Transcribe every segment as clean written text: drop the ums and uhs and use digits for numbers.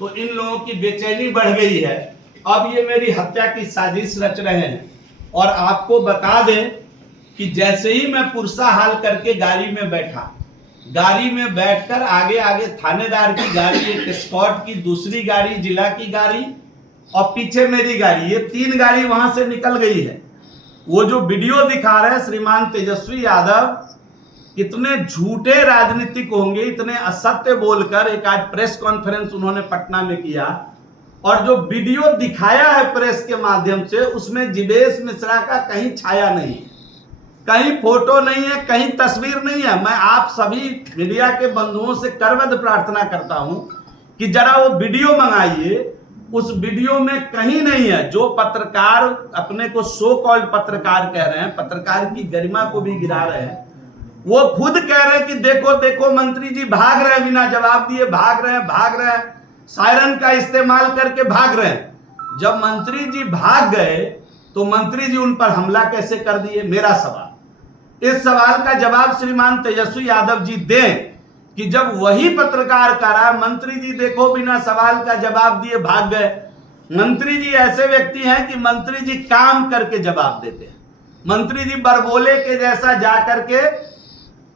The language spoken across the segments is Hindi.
तो इन लोगों की बेचैनी बढ़ गई है। अब ये मेरी हत्या की साजिश रच रहे हैं। और आपको बता दें कि जैसे ही मैं पुरसा हाल करके गाड़ी में बैठा, गाड़ी में बैठकर आगे आगे थानेदार की गाड़ी, एक एस्कॉर्ट की दूसरी गाड़ी, जिला की गाड़ी और पीछे मेरी गाड़ी, ये 3 गाड़ी वहां से निकल गई है। वो जो वीडियो दिखा रहे हैं श्रीमान तेजस्वी यादव, कितने झूठे राजनीतिक होंगे, इतने असत्य बोलकर एक आज प्रेस कॉन्फ्रेंस उन्होंने पटना में किया, और जो वीडियो दिखाया है प्रेस के माध्यम से उसमें जिवेश मिश्रा का कहीं छाया नहीं है, कहीं फोटो नहीं है, कहीं तस्वीर नहीं है। मैं आप सभी मीडिया के बंधुओं से करवद प्रार्थना करता हूं कि जरा वो वीडियो मंगाइए। उस वीडियो में कहीं नहीं है। जो पत्रकार अपने को सो कॉल्ड पत्रकार कह रहे हैं, पत्रकार की गरिमा को भी गिरा रहे हैं, वो खुद कह रहे हैं कि देखो देखो मंत्री जी भाग रहे हैं, बिना जवाब दिए भाग रहे हैं, सायरन का इस्तेमाल करके भाग रहे हैं। जब मंत्री जी भाग गए तो मंत्री जी उन पर हमला कैसे कर दिए? मेरा सवाल, इस सवाल का जवाब श्रीमान तेजस्वी यादव जी दें कि जब वही पत्रकार कह रहा है मंत्री जी देखो बिना सवाल का जवाब दिए भाग गए। मंत्री जी ऐसे व्यक्ति हैं कि मंत्री जी काम करके जवाब देते हैं। मंत्री जी बरबोले के जैसा जा करके,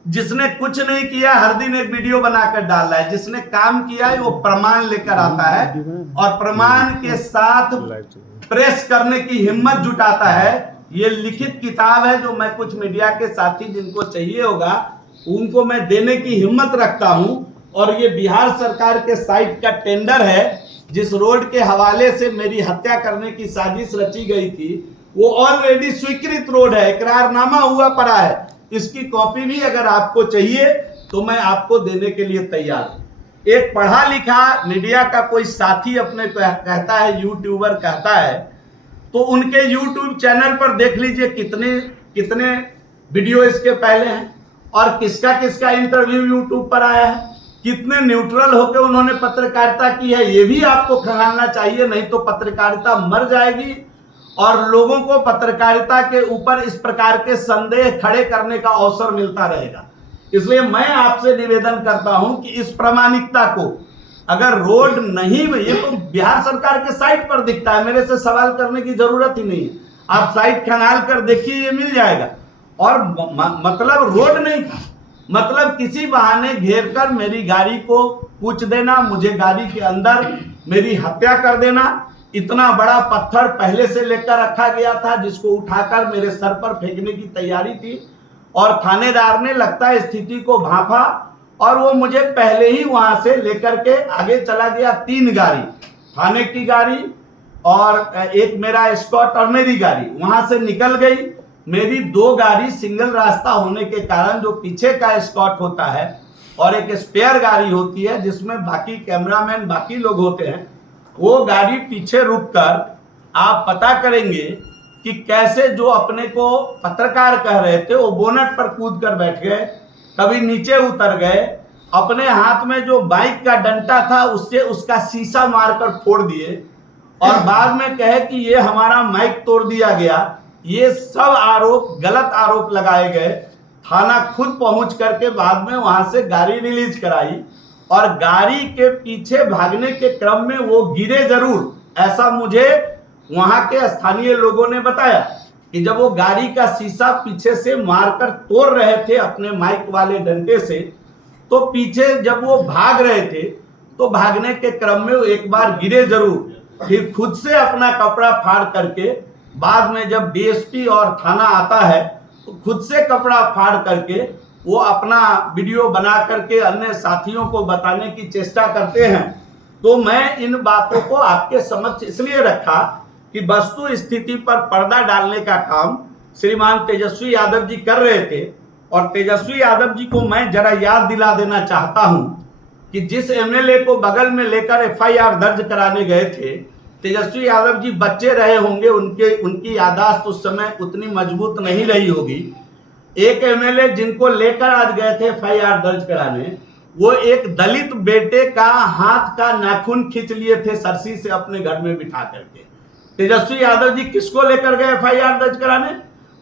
जिसने कुछ नहीं किया हर दिन एक वीडियो बनाकर डाल रहा है, जिसने काम किया है वो प्रमाण लेकर आता है और प्रमाण के साथ प्रेस करने की हिम्मत जुटाता है। ये लिखित किताब है जो मैं कुछ मीडिया के साथी जिनको चाहिए होगा उनको मैं देने की हिम्मत रखता हूं। और ये बिहार सरकार के साइट का टेंडर है, जिस रोड के हवाले से मेरी हत्या करने की साजिश रची गई थी, वो ऑलरेडी स्वीकृत रोड है, इकरारनामा हुआ पड़ा है। इसकी कॉपी भी अगर आपको चाहिए तो मैं आपको देने के लिए तैयार हूं। एक पढ़ा लिखा मीडिया का कोई साथी अपने कहता है, यूट्यूबर कहता है, तो उनके यूट्यूब चैनल पर देख लीजिए कितने कितने वीडियो इसके पहले हैं और किसका किसका इंटरव्यू यूट्यूब पर आया है, कितने न्यूट्रल होकर उन्होंने पत्रकारिता की है। ये भी आपको खंगालना चाहिए, नहीं तो पत्रकारिता मर जाएगी और लोगों को पत्रकारिता के ऊपर इस प्रकार के संदेह खड़े करने का अवसर मिलता रहेगा। इसलिए मैं आपसे निवेदन करता हूं कि इस प्रामाणिकता को, अगर रोड नहीं, ये तो बिहार सरकार के साइट पर दिखता है, मेरे से सवाल करने की जरूरत ही नहीं है। आप साइट खंगाल कर देखिए, ये मिल जाएगा। और मतलब रोड नहीं था, मतलब किसी बहाने घेर कर मेरी गाड़ी को पूछ देना, मुझे गाड़ी के अंदर मेरी हत्या कर देना। इतना बड़ा पत्थर पहले से लेकर रखा गया था जिसको उठाकर मेरे सर पर फेंकने की तैयारी थी, और थानेदार ने लगता है स्थिति को भांपा और वो मुझे पहले ही वहां से लेकर के आगे चला गया। 3 गाड़ी, थाने की गाड़ी और एक मेरा एस्कॉर्ट और मेरी गाड़ी वहां से निकल गई। मेरी 2 गाड़ी सिंगल रास्ता होने के कारण, जो पीछे का एस्कॉर्ट होता है और एक स्पेयर गाड़ी होती है जिसमें बाकी कैमरामैन बाकी लोग होते हैं, वो गाड़ी पीछे रुककर आप पता करेंगे कि कैसे जो अपने को पत्रकार कह रहे थे वो बोनट पर कूद कर बैठ गए, कभी नीचे उतर गए, अपने हाथ में जो बाइक का डंटा था उससे उसका शीशा मारकर फोड़ दिए और बाद में कहे कि ये हमारा माइक तोड़ दिया गया। ये सब आरोप, गलत आरोप लगाए गए। थाना खुद पहुंच करके बाद में वहां से गाड़ी रिलीज कराई और गाड़ी के पीछे भागने के क्रम में वो गिरे जरूर, ऐसा मुझे वहां के स्थानीय लोगों ने बताया कि जब वो गाड़ी का शीशा पीछे से मारकर तोड़ रहे थे अपने माइक वाले डंडे से, तो पीछे जब वो भाग रहे थे तो भागने के क्रम में वो एक बार गिरे जरूर, फिर खुद से अपना कपड़ा फाड़ करके, बाद में जब डीएसपी और थाना आता है तो खुद से कपड़ा फाड़ करके वो अपना वीडियो बना करके अन्य साथियों को बताने की चेष्टा करते हैं। तो मैं इन बातों को आपके समक्ष इसलिए रखा कि वस्तु स्थिति पर पर्दा डालने का काम श्रीमान तेजस्वी यादव जी कर रहे थे। और तेजस्वी यादव जी को मैं जरा याद दिला देना चाहता हूं कि जिस एमएलए को बगल में लेकर एफआईआर दर्ज कराने गए थे, तेजस्वी यादव जी बच्चे रहे होंगे, उनकी याददाश्त उस समय उतनी मजबूत नहीं रही होगी। एक एमएलए जिनको लेकर आज गए थे एफआईआर दर्ज कराने, वो एक दलित बेटे का हाथ का नाखून खींच लिए थे सरसी से अपने घर में बिठा करके। तेजस्वी यादव जी किसको लेकर गए एफआईआर दर्ज कराने?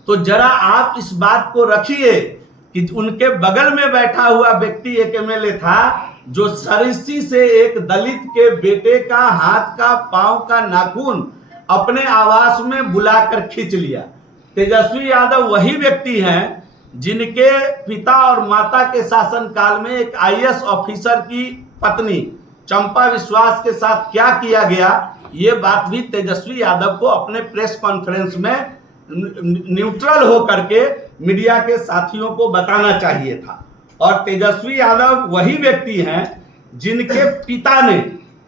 तो जरा आप इस बात को रखिए कि उनके बगल में बैठा हुआ व्यक्ति एक एमएलए था जो सरसी से एक दलित के बेटे का हाथ का पांव का नाखून अपने आवास में बुलाकर खींच लिया। तेजस्वी यादव वही व्यक्ति हैं जिनके पिता और माता के शासनकाल में एक आईएएस ऑफिसर की पत्नी चंपा विश्वास के साथ क्या किया गया, ये बात भी तेजस्वी यादव को अपने प्रेस कॉन्फ्रेंस में न्यूट्रल होकर के मीडिया के साथियों को बताना चाहिए था। और तेजस्वी यादव वही व्यक्ति हैं जिनके पिता ने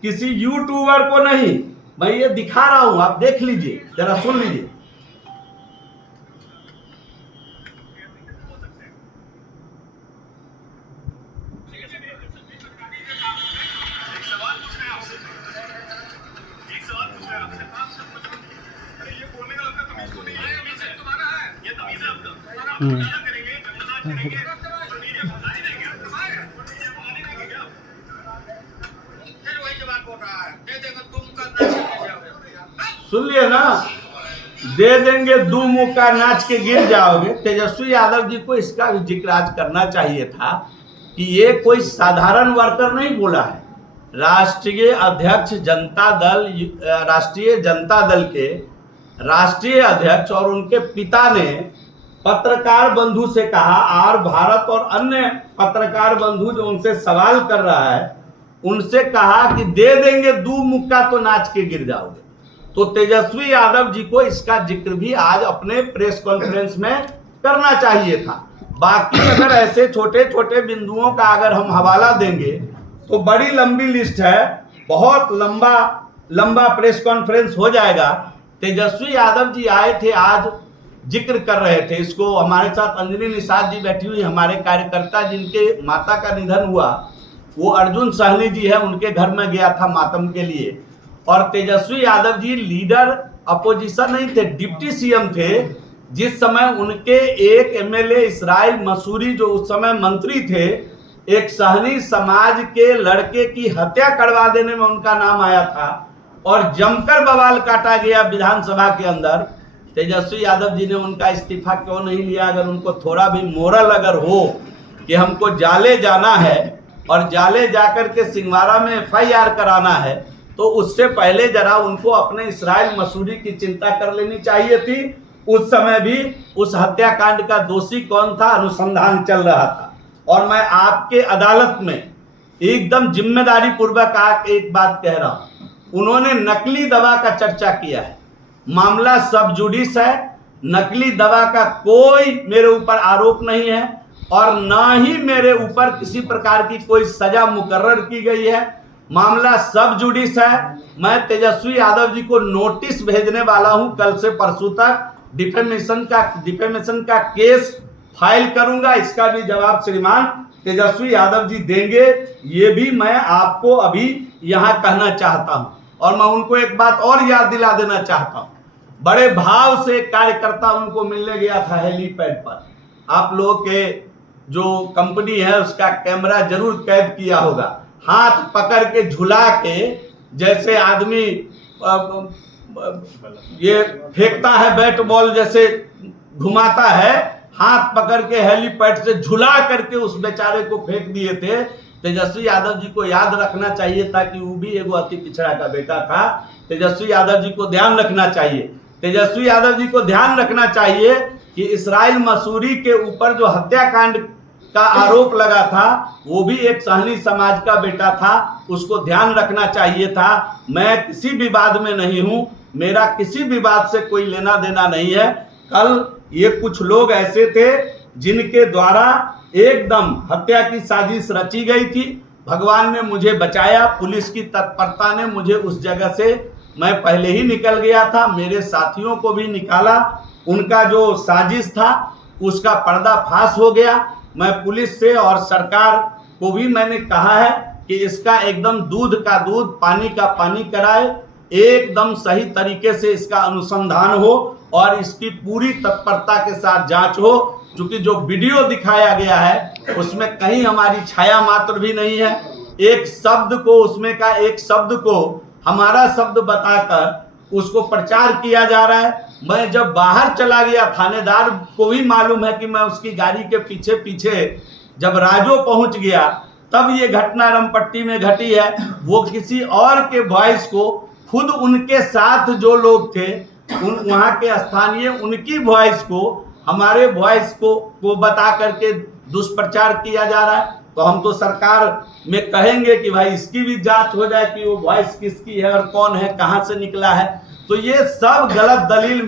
किसी यूट्यूबर को नहीं, मैं ये दिखा रहा हूं, आप देख लीजिए, जरा सुन लीजिए। सुन लिए ना, दे देंगे दू मुक्का नाच के गिर जाओगे। तेजस्वी यादव जी को इसका भी जिक्र आज करना चाहिए था कि ये कोई साधारण वर्कर नहीं बोला है। राष्ट्रीय अध्यक्ष जनता दल, राष्ट्रीय जनता दल के राष्ट्रीय अध्यक्ष और उनके पिता ने पत्रकार बंधु से कहा, और भारत और अन्य पत्रकार बंधु जो उनसे सवाल कर रहा है उनसे कहा कि दे देंगे दू मुक्का तो नाच के गिर जाओगे। तो तेजस्वी यादव जी को इसका जिक्र भी आज अपने प्रेस कॉन्फ्रेंस में करना चाहिए था। बाकी अगर ऐसे छोटे छोटे बिंदुओं का अगर हम हवाला देंगे तो बड़ी लंबी लिस्ट है, बहुत लंबा प्रेस कॉन्फ्रेंस हो जाएगा। तेजस्वी यादव जी आए थे, आज जिक्र कर रहे थे इसको। हमारे साथ अंजलि निषाद जी बैठी हुई, हमारे कार्यकर्ता जिनके माता का निधन हुआ वो अर्जुन सहनी जी है, उनके घर में गया था मातम के लिए। और तेजस्वी यादव जी लीडर अपोजिशन नहीं थे, डिप्टी सीएम थे जिस समय उनके एक एमएलए इसराइल मसूरी जो उस समय मंत्री थे, एक सहनी समाज के लड़के की हत्या करवा देने में उनका नाम आया था और जमकर बवाल काटा गया विधानसभा के अंदर। तेजस्वी यादव जी ने उनका इस्तीफा क्यों नहीं लिया? अगर उनको थोड़ा भी मोरल अगर हो कि हमको जाले जाना है और जाले जाकर के सिंगवारा में एफआईआर कराना है, तो उससे पहले जरा उनको अपने इसराइल मसूरी की चिंता कर लेनी चाहिए थी। उस समय भी उस हत्याकांड का दोषी कौन था, अनुसंधान चल रहा था। और मैं आपके अदालत में एकदम जिम्मेदारी पूर्वक एक बात कह रहा हूं, उन्होंने नकली दवा का चर्चा किया है, मामला सब जुडिस है, नकली दवा का कोई मेरे ऊपर आरोप नहीं है और ना ही मेरे ऊपर किसी प्रकार की कोई सजा मुकर्रर की गई है। मामला सब जुडिस है। मैं तेजस्वी यादव जी को नोटिस भेजने वाला हूं, कल से परसों तक डिफेमेशन का केस फाइल करूंगा। इसका भी जवाब श्रीमान तेजस्वी यादव जी देंगे, ये भी मैं आपको अभी यहां कहना चाहता हूं। और मैं उनको एक बात और याद दिला देना चाहता हूं, बड़े भाव से कार्यकर्ता उनको मिलने गया था हेलीपैड पर। आप लोग के जो कंपनी है उसका कैमरा जरूर कैद किया होगा, हाथ पकड़ के झुला के, जैसे आदमी ये फेंकता है बैट बॉल जैसे घुमाता है, हाथ पकड़ के हेलीपैड से झुला करके उस बेचारे को फेंक दिए थे। तेजस्वी यादव जी को याद रखना चाहिए था कि वो भी एगो अति पिछड़ा का बेटा था। तेजस्वी यादव जी को ध्यान रखना चाहिए, तेजस्वी यादव जी को ध्यान रखना चाहिए कि इसराइल मसूरी के ऊपर जो हत्याकांड का आरोप लगा था वो भी एक सहनी समाज का बेटा था, उसको ध्यान रखना चाहिए था। मैं किसी विवाद में नहीं हूं, मेरा किसी विवाद से कोई लेना देना नहीं है। कल ये कुछ लोग ऐसे थे जिनके द्वारा एकदम हत्या की साजिश रची गई थी। भगवान ने मुझे बचाया, पुलिस की तत्परता ने मुझे उस जगह से, मैं पहले ही निकल गया था, मेरे साथियों को भी निकाला, उनका जो साजिश था उसका पर्दाफाश हो गया। मैं पुलिस से और सरकार को भी मैंने कहा है कि इसका एकदम दूध का दूध पानी का पानी कराए, एकदम सही तरीके से इसका अनुसंधान हो और इसकी पूरी तत्परता के साथ जांच हो। क्योंकि जो वीडियो दिखाया गया है उसमें कहीं हमारी छाया मात्र भी नहीं है। एक शब्द को, उसमें का एक शब्द को हमारा शब्द बताकर उसको प्रचार किया जा रहा है। मैं जब बाहर चला गया, थानेदार को भी मालूम है कि मैं उसकी गाड़ी के पीछे पीछे जब राजो पहुंच गया तब ये घटना रामपट्टी में घटी है। वो किसी और के वॉइस को खुद उनके साथ जो लोग थे वहाँ के स्थानीय उनकी वॉइस को हमारे वॉइस को बता करके दुष्प्रचार किया जा रहा है। तो हम तो सरकार में कहेंगे कि भाई इसकी भी जांच हो जाए कि वो वॉइस किसकी है और कौन है, कहाँ से निकला है। तो ये सब गलत दलील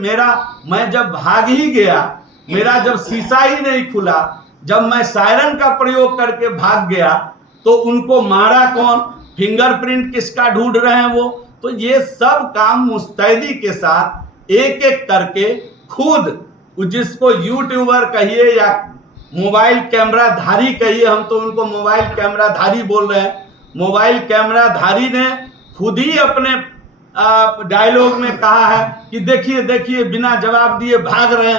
मैं जब भाग ही गया, मेरा जब शीशा ही नहीं खुला, जब मैं सायरन का प्रयोग करके भाग गया, तो उनको मारा कौन, फिंगरप्रिंट किसका ढूंढ रहे हैं वो। तो ये सब काम मुस्तैदी के साथ एक एक करके खुद, जिसको यूट्यूबर कहिए या मोबाइल कैमरा धारी कहिए, हम तो उनको मोबाइल कैमरा धारी बोल रहे हैं, मोबाइल कैमरा धारी ने खुद ही अपने डायलॉग में कहा है कि देखिए देखिए बिना जवाब दिए भाग रहे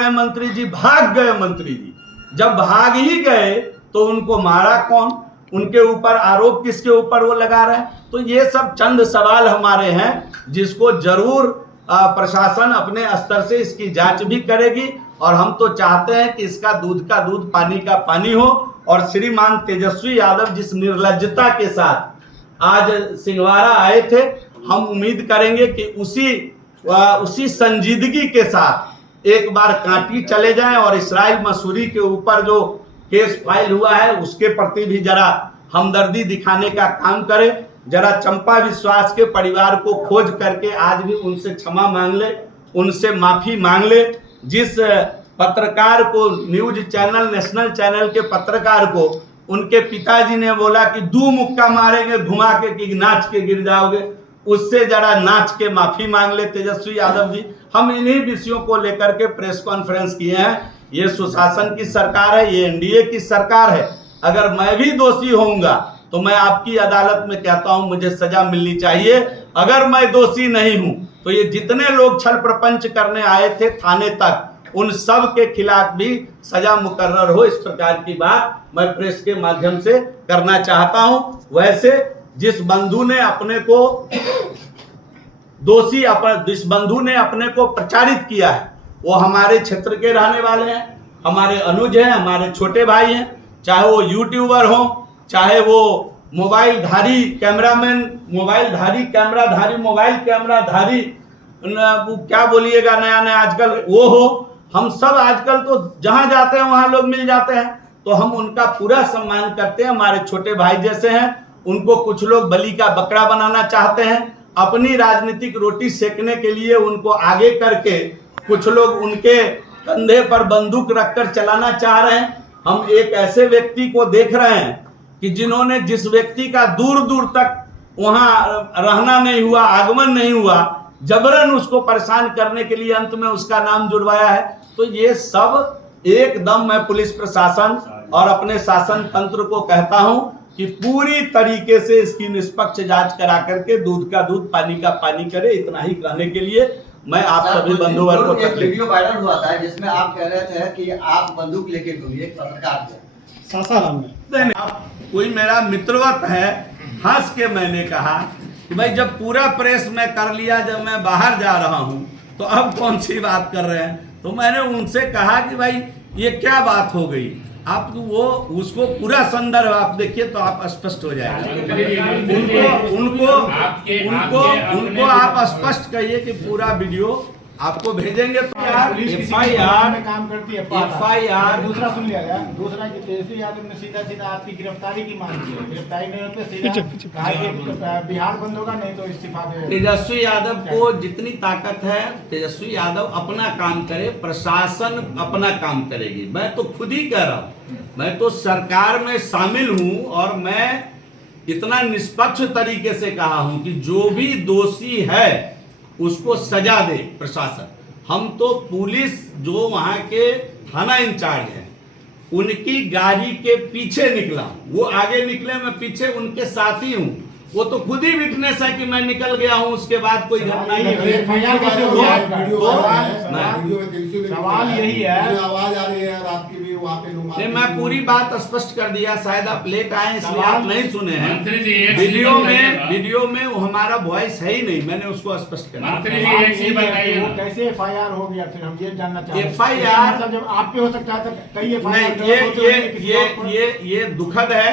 हैं मंत्री जी, भाग गए मंत्री जी। जब भाग ही गए तो उनको मारा कौन, उनके ऊपर आरोप किसके ऊपर वो लगा रहे हैं। तो ये सब चंद सवाल हमारे हैं जिसको जरूर प्रशासन अपने स्तर से इसकी जांच भी करेगी। और हम तो चाहते हैं कि इसका दूध का दूध पानी का पानी हो। और श्रीमान तेजस्वी यादव जिस निर्लज्जता के साथ आज सिंहवाड़ा आए थे, हम उम्मीद करेंगे कि उसी संजीदगी के साथ एक बार कांटी चले जाएं और इसराइल मसूरी के ऊपर जो केस फाइल हुआ है उसके प्रति भी जरा हमदर्दी दिखाने का काम करें। जरा चंपा विश्वास के परिवार को खोज करके आज भी उनसे क्षमा मांग ले, उनसे माफी मांग ले। जिस पत्रकार को, न्यूज चैनल, नेशनल चैनल के पत्रकार को उनके पिताजी ने बोला कि 2 मुक्का मारेंगे घुमा के कि नाच के गिर जाओगे, उससे जरा नाच के माफी मांग ले तेजस्वी यादव जी। हम इन्हीं विषयों को लेकर के प्रेस कॉन्फ्रेंस किए हैं। ये सुशासन की सरकार है, ये एनडीए की सरकार है। अगर मैं भी दोषी होऊंगा तो मैं आपकी अदालत में कहता हूं मुझे सजा मिलनी चाहिए। अगर मैं दोषी नहीं हूं तो ये जितने लोग छल प्रपंच करने आए थे थाने तक, उन सब के खिलाफ भी सजा मुकर्रर हो, इस प्रकार की बात मैं प्रेस के माध्यम से करना चाहता हूं। वैसे जिस बंधु ने अपने को प्रचारित किया है वो हमारे क्षेत्र के रहने वाले हैं, हमारे अनुज हैं, हमारे छोटे भाई हैं। चाहे वो यूट्यूबर हो, चाहे वो मोबाइल कैमरा धारी वो क्या बोलिएगा नया आजकल वो हो। हम सब आजकल तो जहां जाते हैं वहां लोग मिल जाते हैं, तो हम उनका पूरा सम्मान करते हैं। हमारे छोटे भाई जैसे हैं। उनको कुछ लोग बलि का बकरा बनाना चाहते हैं, अपनी राजनीतिक रोटी सेकने के लिए उनको आगे करके कुछ लोग उनके कंधे पर बंदूक रखकर चलाना चाह रहे हैं। हम एक ऐसे व्यक्ति को देख रहे हैं कि जिन्होंने, जिस व्यक्ति का दूर दूर तक वहां रहना नहीं हुआ, आगमन नहीं हुआ, जबरन उसको परेशान करने के लिए अंत में उसका नाम जुड़वाया है। तो ये सब एकदम मैं पुलिस प्रशासन और अपने शासन तंत्र को कहता हूं कि पूरी तरीके से इसकी निष्पक्ष जांच करा करके दूध का दूध पानी का पानी करे। इतना ही कहने के लिए मैं आप सभी बंधुवर्ग को एक वीडियो वायरल हुआ था जिसमें आप कह रहे थे कि आप बंदूक लेके घूमिए पत्रकार को सासाराम में। आप कोई मेरा मित्रवत है, हंस के मैंने कहा कि भाई जब पूरा प्रेस में कर लिया, जब मैं बाहर जा रहा हूं तो अब कौन सी बात कर रहे हैं। तो मैंने उनसे कहा कि भाई ये क्या बात हो गई, आप वो उसको पूरा संदर्भ आप देखिए तो आप स्पष्ट हो जाएगा। उनको आप स्पष्ट कहिए कि पूरा वीडियो आपको भेजेंगे। तो एफआईआर में काम करती है, एफआईआर दूसरा सुन लिया गया। दूसरा कि तेजस्वी यादव ने सीधा आपकी गिरफ्तारी की मांग की है। गिरफ्तारी नहीं पे सीधा कहा कि बिहार बंद होगा, नहीं तो इस्तीफा दे। तेजस्वी यादव को जितनी ताकत है, तेजस्वी यादव अपना काम करे, प्रशासन अपना काम करेगी। मैं तो खुद ही कह रहा हूँ, मैं तो सरकार में शामिल हूँ और मैं इतना निष्पक्ष तरीके से कहा हूँ कि जो भी दोषी है उसको सजा दे प्रशासन। हम तो पुलिस जो वहाँ के थाना इंचार्ज है उनकी गाड़ी के पीछे निकला, वो आगे निकले, मैं पीछे उनके साथ ही हूँ। वो तो खुद ही विटनेस है कि मैं निकल गया हूँ, उसके बाद कोई घटना ही नहीं। सवाल यही है, आवाज आ रही है रात की भी वहाँ पे नहीं, मैं पूरी बात स्पष्ट कर दिया, शायद आप लेट आए इसलिए आप नहीं सुने हैं। मंत्री जी एक वीडियो में वो हमारा वॉइस है ही नहीं, मैंने उसको स्पष्ट कर दिया। मंत्री जी एक चीज बताइए वो कैसे FIR हो गया, फिर हम ये जानना चाहते हैं। FIR मतलब जब आप पे हो सकता है तो कई FIR नहीं, ये दुखद है,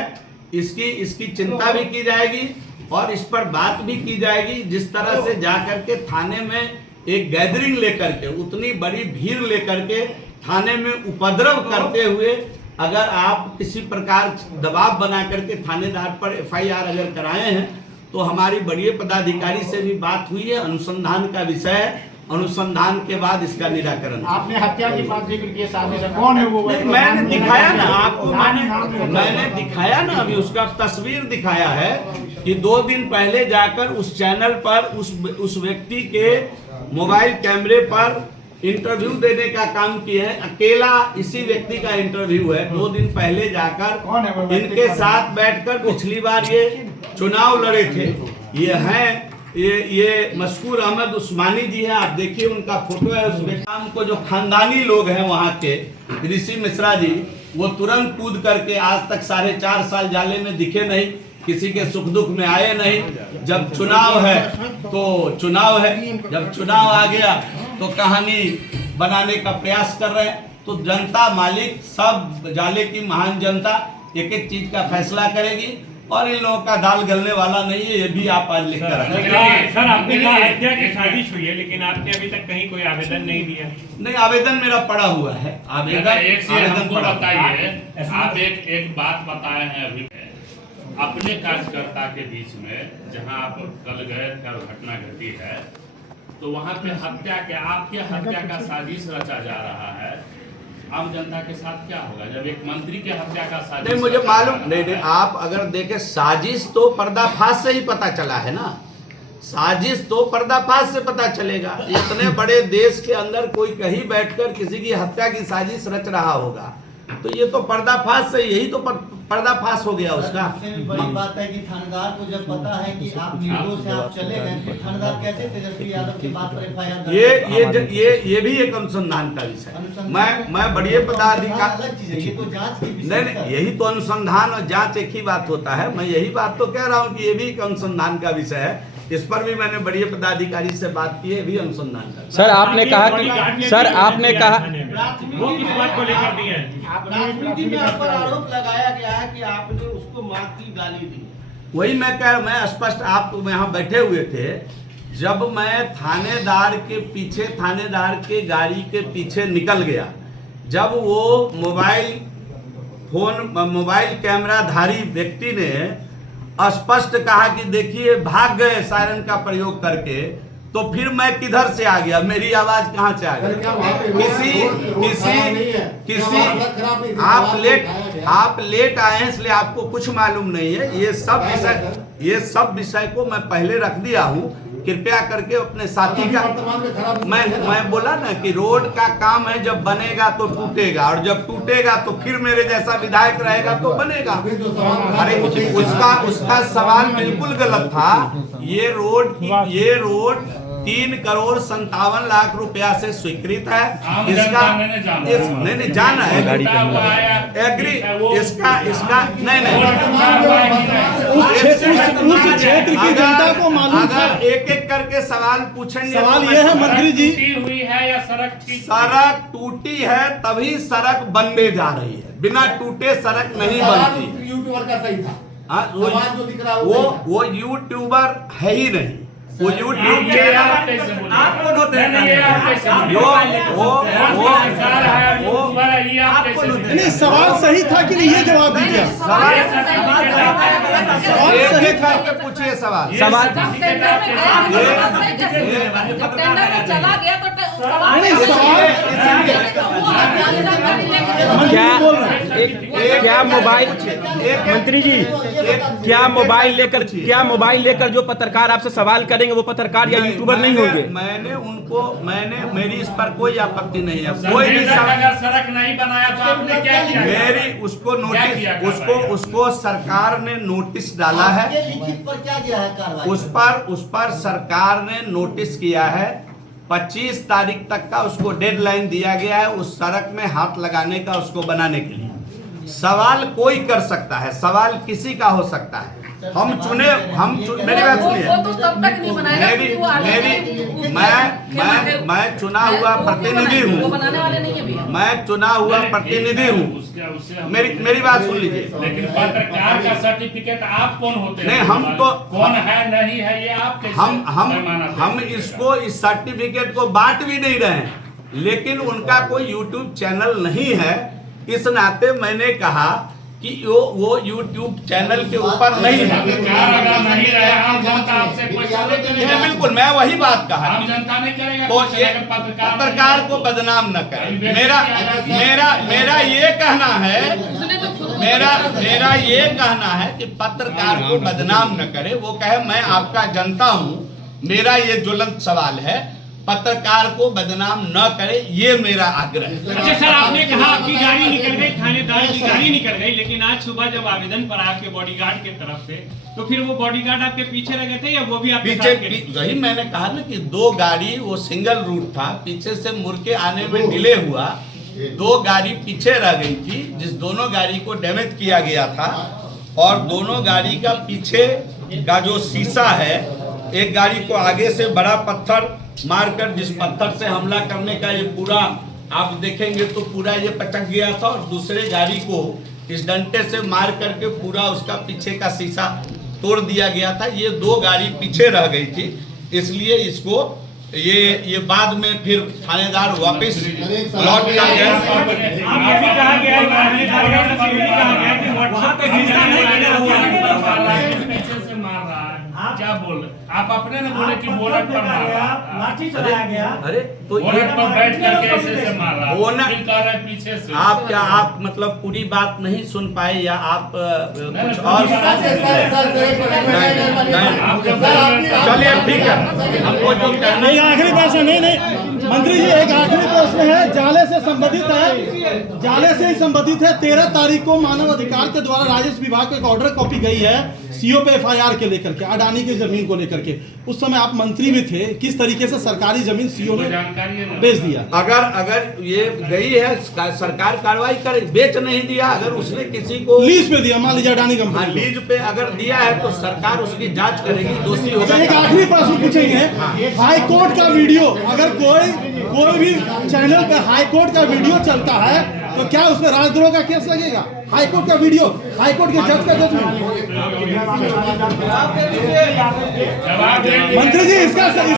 इसकी चिंता भी की जाएगी और इस पर बात भी की जाएगी। जिस तरह से जाकर के थाने में एक गैदरिंग लेकर के, उतनी बड़ी भीड़ लेकर के थाने में उपद्रव करते हुए अगर आप किसी प्रकार दबाव बना करके थानेदार पर FIR अगर कराए हैं तो हमारी बड़ी पदाधिकारी से भी बात हुई है, अनुसंधान का विषय है, अनुसंधान के बाद इसका निराकरण। आपने हत्या की बात जिक्र की, साजिश कौन है वो? मैंने दिखाया ना आपको, मैंने दिखाया ना, अभी उसका तस्वीर दिखाया है कि 2 दिन पहले जाकर उस चैनल पर उस व्यक्ति के मोबाइल कैमरे पर इंटरव्यू देने का काम किया है। अकेला इसी व्यक्ति का इंटरव्यू है। 2 दिन पहले जाकर इनके साथ बैठकर पिछली बार ये चुनाव लड़े थे। ये मशकूर अहमद उस्मानी जी हैं, आप देखिए उनका फोटो है। उस व्यक्ति को जो खानदानी लोग हैं वहाँ के, ऋषि मिश्रा जी, वो तुरंत कूद करके आज तक 4.5 साल जाले में दिखे नहीं, किसी के सुख दुख में आए नहीं। जब चुनाव है तो चुनाव है, जब चुनाव आ गया तो कहानी बनाने का प्रयास कर रहे हैं। तो जनता मालिक, सब जाले की महान जनता एक एक चीज का फैसला करेगी और इन लोगों का दाल गलने वाला नहीं है, ये भी आप आज लिख कर रखें। सर, आपने कहा हत्या की साजिश हुई है, लेकिन आपने अभी तक कहीं कोई आवेदन नहीं दिया। नहीं, आवेदन मेरा पड़ा हुआ है। आवेदन बताइए, आप एक बात बताए हैं अभी अपने कार्यकर्ता के बीच में, जहां आप कल गए थे और घटना घटी है, तो वहां पे आपकी हत्या का साजिश रचा जा रहा है। आम जनता के साथ क्या होगा जब एक मंत्री की हत्या का साजिश? नहीं, मुझे मालूम नहीं, आप अगर देखें, साजिश तो पर्दाफाश से ही पता चला है ना। साजिश तो पर्दाफाश से पता चलेगा। इतने बड़े देश के अंदर कोई कहीं बैठकर किसी की हत्या की साजिश रच रहा होगा, तो ये तो पर्दाफाश से, यही तो पर्दाफाश हो गया उसका। बड़ी बात है कि थानेदार को जब पता है कि आप निर्दोष से आप चले गए, तो थानेदार कैसे तेजस्वी यादव की बात पर FIR? ये भी एक अनुसंधान का विषय। मैं बड़ी पदाधिकारी, ये तो जांच की नहीं, यही तो अनुसंधान और जांच एक ही बात होता है। मैं यही बात तो कह रहा हूँ कि ये भी एक अनुसंधान का विषय है। इस पर भी मैंने बड़ी पदाधिकारी से बात की है, भी अनुसंधान का। सर आपने कहा कि सर आपने कहा वो किस बात को लेकर दिए हैं? राजनीति में आप पर आरोप लगाया गया है कि आपने उसको मां की गाली दी। वही मैं स्पष्ट, आप यहाँ बैठे हुए थे, जब मैं थानेदार के पीछे, थानेदार के गाड़ी के पीछे निकल गया, जब वो मोबाइल कैमरा धारी व्यक्ति ने स्पष्ट कहा कि देखिए भाग गए सायरन का प्रयोग करके, तो फिर मैं किधर से आ गया? मेरी आवाज कहाँ से आ गई? किसी आप लेट आए हैं इसलिए आपको कुछ मालूम नहीं है। ये सब विषय को मैं पहले रख दिया हूँ। कृपया करके अपने साथी का, मैं बोला ना कि रोड का काम है, जब बनेगा तो टूटेगा, और जब टूटेगा तो फिर मेरे जैसा विधायक रहेगा तो बनेगा। अरे उसका सवाल बिल्कुल गलत था। ये रोड 3,57,00,000 रुपया से स्वीकृत है। इसका नहीं जाना है, एग्री, इसका नहीं उस क्षेत्र की जनता को मालूम था। एक एक करके सवाल पूछेंगे। सवाल ये है मंत्री जी, टूटी हुई है या सड़क टूटी है तभी सड़क बनने जा रही है, बिना टूटे सड़क नहीं बनती। यूट्यूबर का सही था, वो यूट्यूबर है ही नहीं, वो यूट्यूब नहीं, सवाल सही था कि नहीं, ये जवाब दीजिए। सवाल सही था, पूछिए सवाल। चला गया तो क्या मोबाइल मंत्री जी, क्या मोबाइल लेकर जो पत्रकार आपसे सवाल करेंगे वो पत्रकार या यूट्यूबर नहीं होंगे? मैंने मेरी इस पर कोई आपत्ति नहीं है। कोई भी अगर सड़क नहीं बनाया तो आपने क्या किया? मेरी उसको सरकार ने नोटिस डाला है। लिखित पर क्या किया है कार्रवाई? उस पर सरकार ने नोटिस किया है। 25 तारीख तक का उसको डेडलाइन दिया गया है उस सड़क में हाथ लगाने का, उसको बनाने के लिए। सवाल कोई कर सकता है, सवाल किसी का हो सकता है। मेरी बात सुनिए, वो तो तब तक नहीं बनाएगा क्योंकि वो मैं चुना हुआ प्रतिनिधि वो हूँ, बनाने वाले नहीं है भैया। मैं चुना हुआ प्रतिनिधि हूँ। मेरी बात सुन लीजिए। लेकिन पत्रकार का सर्टिफिकेट आप कौन होते हैं? नहीं, हम तो कौन है नहीं है ये आप कैसे पैमाना देते हम हैं? इसको इस सर्टिफिकेट को बांट भी नहीं रहे हैं, लेकिन उनका कोई यूट्यूब चैनल नहीं है, इस नाते मैंने कहा कि वो यूट्यूब चैनल के ऊपर नहीं है। पत्रकार अगर नहीं रहे, आम जनता आपसे क्वेश्चन नहीं करेगा। बिल्कुल, मैं वही बात कहा। आम जनता नहीं करेगा तो क्वेश्चन, ये अगर पत्रकार को बदनाम न करें। मेरा ये कहना है, उसने तो खुद को मेरा ये कहना है कि पत्रकार को बदनाम न करे। वो कहे मैं आपका जनता हूँ, मेरा ये ज्वलंत सवाल है, पत्रकार को बदनाम न करे, ये मेरा आग्रह है। अच्छा सर, आपने कहा आपकी गाड़ी निकल गई, थानेदार की गाड़ी निकल गई, लेकिन आज सुबह जब आवेदन पर आपके बॉडीगार्ड की तरफ से, तो फिर वो बॉडीगार्ड आपके पीछे रह गए थे या वो भी आपके साथ गए? वही मैंने कहा ना कि 2 गाड़ी, वो सिंगल रूट था, पीछे से मुड़ के आने में डिले हुआ, 2 गाड़ी पीछे रह गई थी, जिस दोनों गाड़ी को डैमेज किया गया था। और दोनों गाड़ी का पीछे का जो शीशा है, एक गाड़ी को आगे से बड़ा पत्थर मारकर, जिस पत्थर से हमला करने का ये पूरा आप देखेंगे तो पूरा ये पटक गया था, और दूसरे गाड़ी को इस डंडे से मार करके पूरा उसका पीछे का शीशा तोड़ दिया गया था। ये 2 गाड़ी पीछे रह गई थी, इसलिए इसको ये बाद में फिर थानेदार वापस लौट कर गए। आप ये भी कहा गया है कि थानेदार के तरफ से ये भी कहा गया है कि व्हाट्सएप पे शीशा नहीं लगा हुआ है। पीछे से मार रहा है, क्या बोल रहे? आप अपने ने बोले कि बोनट पर मार रहा है, लाठी चलाया गया। अरे तो बोनट पर बैठ करके ऐसे मार रहा है, बोनट- फिर कह रहे हैं पीछे से। आप मतलब पूरी बात नहीं सुन पाए, या आप कुछ और? चलिए ठीक है, हमको जो कहना नहीं, आखिरी प्रश्न नहीं मंत्री जी, एक आखिरी प्रश्न है, जाले से संबंधित है, जाले से ही संबंधित है। 13 तारीख को मानव अधिकार के द्वारा राजस्व विभाग को एक ऑर्डर कॉपी गई है सीओ पे एफआईआर के लेकर के, अडानी की जमीन को लेकर के। उस समय आप मंत्री भी थे, किस तरीके से सरकारी जमीन सीओ ने बेच दिया? अगर ये गई है, सरकार कार्रवाई करे। बेच नहीं दिया, अगर उसने किसी को लीज पे दिया, मान लीजिए अडानी हाँ, कंपनी लीज पे अगर दिया है तो सरकार उसकी जांच करेगी, दोषी होगा। एक आखिरी प्रश्न पूछेंगे, हाई कोर्ट का वीडियो, अगर कोई भी चैनल पे हाई कोर्ट का वीडियो चलता है तो क्या उसमें राजद्रोह का केस लगेगा? हाई कोर्ट का वीडियो, हाई कोर्ट के जज का जजमेंट। जवाब दे दीजिए। मंत्री जी, इसका